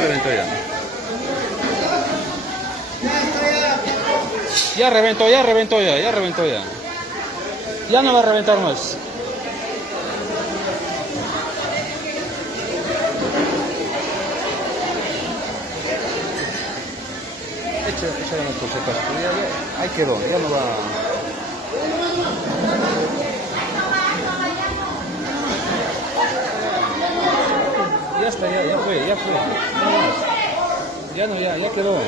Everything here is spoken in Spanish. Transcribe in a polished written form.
reventó ya. Ya reventó, ya reventó ya, ya reventó ya. Ya no va a reventar más. Échale más por si acaso. Ahí quedó, ya no va. Ya está, ya fue, ya fue. No más. Ya no, ya quedó.